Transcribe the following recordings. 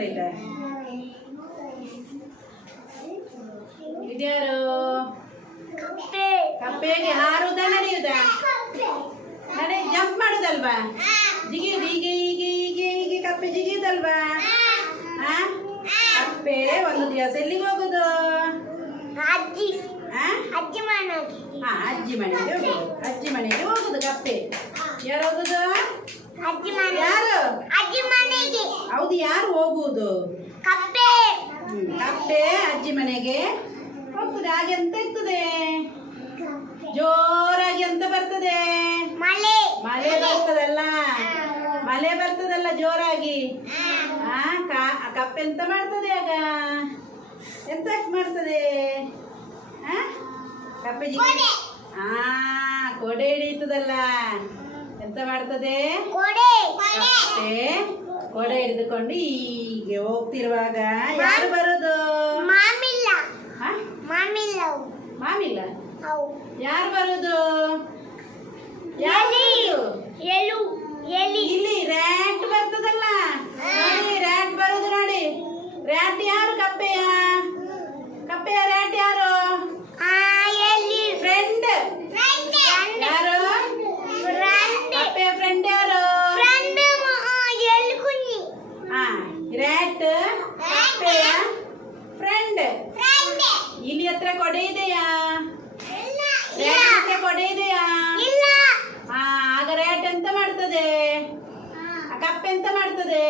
ಗೊತ್ತಾಯ್ತಾ? ಇದ್ಯಾರು? ಕಪ್ಪೆಗೆ ಹಾರುದ ನಡೆಯುದ? ನಡೆ ಜಂಪ್ ಮಾಡುದಲ್ವಾ? ಜಿಗಿ ಹೀಗೆ ಹೀಗೆ ಹೀಗೆ ಹೀಗೆ ಕಪ್ಪೆ ಜಿಗಿದಲ್ವಾ? ಕಪ್ಪೆ ಒಂದು ದಿವಸ ಎಲ್ಲಿಗೆ ಹೋಗುದು? ಅಜ್ಜಿ ಮನೆಗೆ ಹೋಗುದು. ಅಜ್ಜಿ ಮನೆಗೆ ಹೋಗುದು ಕಪ್ಪೆ. ಯಾರು ಹೋಗುದು? ಯಾರು? ಹೌದು, ಯಾರು ಹೋಗುವುದು? ಕಪ್ಪೆ ಅಜ್ಜಿ ಮನೆಗೆ ಹೋಗ್ತದೆ. ಹಾಗೆ ಎಂತ ಇರ್ತದೆ? ಜೋರಾಗಿ ಎಂತ ಬರ್ತದೆ? ಮಳೆ ಬರ್ತದಲ್ಲ. ಮಳೆ ಬರ್ತದಲ್ಲ ಜೋರಾಗಿ. ಕಪ್ಪೆ ಎಂತ ಮಾಡ್ತದೆ ಆಗ? ಎಂತ ಮಾಡ್ತದೆ? ಕಪ್ಪೆ ಕೊಡೆ ಹಿಡಿಯುತ್ತದಲ್ಲ. ಎಂತ ಮಾಡ್ತದೆ? ಕಪ್ಪೆ ಕೊಡೆ ಹಿಡಿದುಕೊಂಡು ಹೀಗೆ ಹೋಗ್ತಿರುವಾಗ ಯಾರು ಬರೋದು? ಮಾಮಿಲ್ಲ. ಯಾರು ಬರೋದು? ಇಲ್ಲಿ ರ್ಯಾಟ್ ಬರ್ತದಲ್ಲ. ನೋಡಿ, ರ್ಯಾಟ್ ಬರೋದು ನೋಡಿ. ರ್ಯಾಟ್ ಯಾರು? ಕಪ್ಪೆಯ ರ್ಯಾಟ್ ಯಾರು? ಫ್ರೆಂಡ್. ಯಾರು? ಕಪ್ಪೆಯ ಫ್ರೆಂಡ್ ಯಾರು? ರ್ಯಾಟ್ ಕಪ್ಪೆಯ ಫ್ರೆಂಡ್. ಇಲ್ಲಿ ಹತ್ರ ಕೊಡೆ ಇದೆಯಾ? ಕೊಡೆ ಇದೆಯಾ? ಆಗ ರ್ಯಾಟ್ ಎಂತ ಮಾಡ್ತದೆ? ಕಪ್ಪೆ ಎಂತ ಮಾಡ್ತದೆ?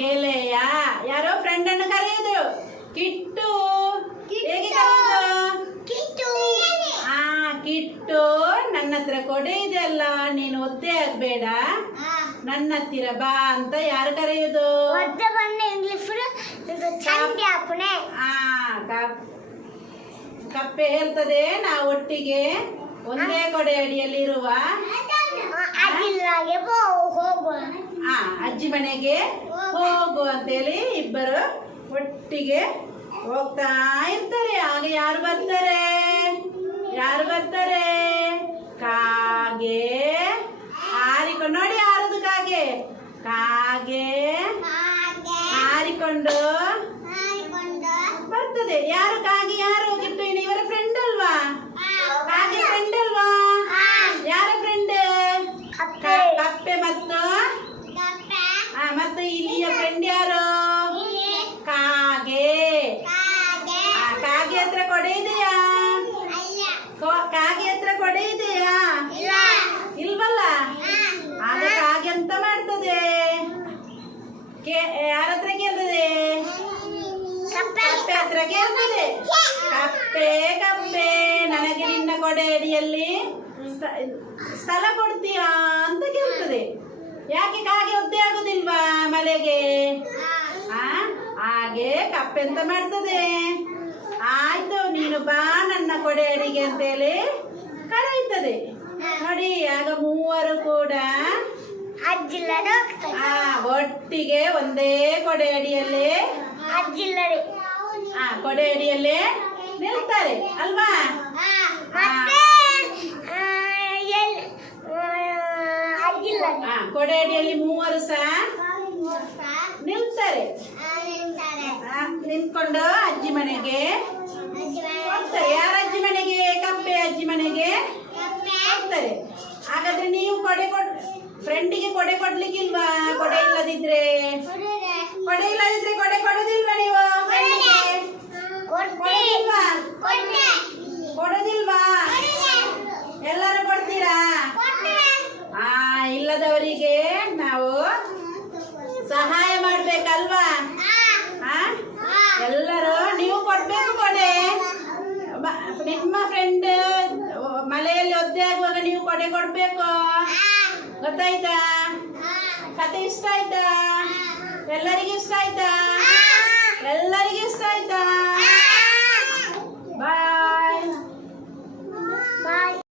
ಗೆಳೆಯ. ಯಾರೋ ಫ್ರೆಂಡ್ ಅನ್ನು ಕರೆಯುದು ಕಿಟ್ಟು. ಹೇಗೆ ಕರೆಯುದು? ಕಿಟ್ಟು, ನನ್ನ ಹತ್ರ ಕೊಡೆ ಇದೆ ಅಲ್ಲ, ನೀನು ಒದ್ದೆ ಆಗ್ಬೇಡ, ನನ್ನ ಹತ್ತಿರ ಬಾ ಅಂತ ಯಾರು ಕರೆಯುದು? ಕಪ್ಪೆ ಹೇಳ್ತದೆ, ನಾವು ಒಟ್ಟಿಗೆ ಒಂದೇ ಕೊಡೆ ಅಡಿಯಲ್ಲಿ ಇರುವ ಅಜ್ಜಿ ಮನೆಗೆ ಹೋಗು ಅಂತೇಳಿ ಇಬ್ಬರು ಒಟ್ಟಿಗೆ ಹೋಗ್ತಾ ಇರ್ತಾರೆ. ಆಗ ಯಾರು ಬರ್ತಾರೆ? ಕಾಗೆ ಹಾರಿಕೊಂಡು. ನೋಡಿ, ಹಾರದು ಕಾಗೆ ಹಾರಿಕೊಂಡು ಬರ್ತದೆ. ಯಾರು ಕಾಗೆ? ಯಾರು? ಕಿಟ್ಟು ಇವರ ಫ್ರೆಂಡ್ ಅಲ್ವಾ? ಕಾಗೆ ಫ್ರೆಂಡ್ ಅಲ್ವಾ? ಯಾರ ಫ್ರೆಂಡ್? ಕಪ್ಪೆ ಮತ್ತು ಇಲ್ಲಿಯ ಫ್ರೆಂಡ್ ಯಾರು? ಕಾಗೆ ಹತ್ರ ಕೊಡೆ ಇದೆಯಾ? ಕಾಗೆ ಹತ್ರ ಕೊಡೆ ಇದೆಯಾ? ಇಲ್ವಲ್ಲ. ಆಗ ಕಾಗೆ ಎಂತ ಮಾಡ್ತದೆ? ಯಾರ ಹತ್ರ ಕೇಳ್ತದೆ? ಕಪ್ಪೆ ಹತ್ರ ಕೇಳ್ತದೆ. ಕಪ್ಪೆ, ನನಗೆ ನಿನ್ನ ಕೊಡೆ ಅಡಿಯಲ್ಲಿ ಸ್ಥಳ ಕೊಡ್ತೀಯಾ ಅಂತ ಕೇಳ್ತದೆ. ಯಾಕೆ ಕಾಗೆ ಒದ್ದೆ ಆಗುದಿಲ್ವಾ ಮಳೆಗೆ? ಹಾಗೆ ಕಪ್ಪೆ ಎಂತ ಮಾಡ್ತದೆ? ಆಯ್ತು, ನೀನು ಬಾ ನನ್ನ ಕೊಡೆ ಅಡಿಗೆ ಅಂತೇಳಿ ಕರೆಯುತ್ತದೆ. ನೋಡಿ, ಆಗ ಮೂವರು ಕೂಡ ಒಟ್ಟಿಗೆ ಒಂದೇ ಕೊಡೆ ಅಡಿಯಲ್ಲಿ ನಿಲ್ತಾರೆ ಅಲ್ವಾ? ಕೊಡೆ ಅಡಿಯಲ್ಲಿ ಮೂವರು ಸಹ ನಿಲ್ತಾರೆ. ನಿಂತ್ಕೊಂಡು ಅಜ್ಜಿ ಮನೆಗೆ ಹೋಗ್ತಾರೆ. ಯಾರ ಅಜ್ಜಿ ಮನೆಗೆ? ಕಪ್ಪೆ ಅಜ್ಜಿ ಮನೆಗೆ ಹೋಗ್ತಾರೆ. ಹಾಗಾದ್ರೆ ನೀವು ಫ್ರೆಂಡಿಗೆ ಕೊಡೆ ಕೊಡ್ಲಿಕ್ಕಿಲ್ವಾ? ಕೊಡೆ ಇಲ್ಲದಿದ್ರೆ ಕೊಡೆ ಕೊಡೋದಿಲ್ವಾ ನೀವು? ಕೊಡೋದಿಲ್ವಾ? ಎಲ್ಲರೂ ಕೊಡ್ತೀರಾ? ಇಲ್ಲದವರಿಗೆ ನಾವು ಸಹಾಯ ಮಾಡ್ಬೇಕಲ್ವಾ? ಎಲ್ಲರೂ ನೀವು ಕೊಡ್ಬೇಕು ಕೊಡೆ. ನಿಮ್ಮ ಫ್ರೆಂಡ್ ಮಳೆಯಲ್ಲಿ ಒದ್ದೆ ಆಗುವಾಗ ನೀವು ಕೊಡೆ ಕೊಡ್ಬೇಕು. ಗೊತ್ತಾಯ್ತಾ? ಕತೆ ಇಷ್ಟ ಆಯ್ತಾ? ಎಲ್ಲರಿಗೂ ಇಷ್ಟ ಆಯ್ತಾ?